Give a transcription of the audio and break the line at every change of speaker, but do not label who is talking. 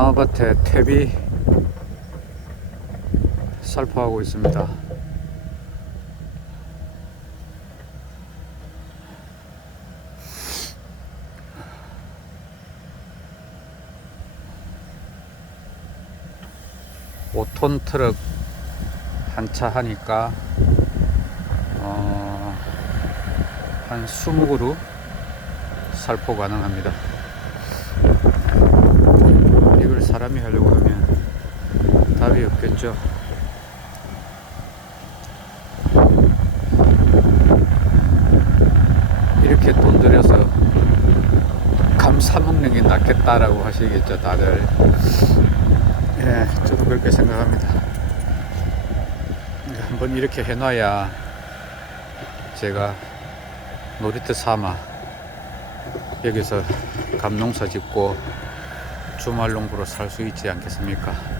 소나무밭에 퇴비 살포하고 있습니다. 오톤 트럭 한 차 하니까 어, 한 20그루 살포 가능합니다. 이걸 사람이 하려고 하면 답이 없겠죠. 이렇게 돈 들여서 감 사먹는 게 낫겠다라고 하시겠죠, 다들. 예, 저도 그렇게 생각합니다. 그러니까 한번 이렇게 해놔야 제가 놀이터 삼아 여기서 감농사 짓고 주말 농부로 살 수 있지 않겠습니까?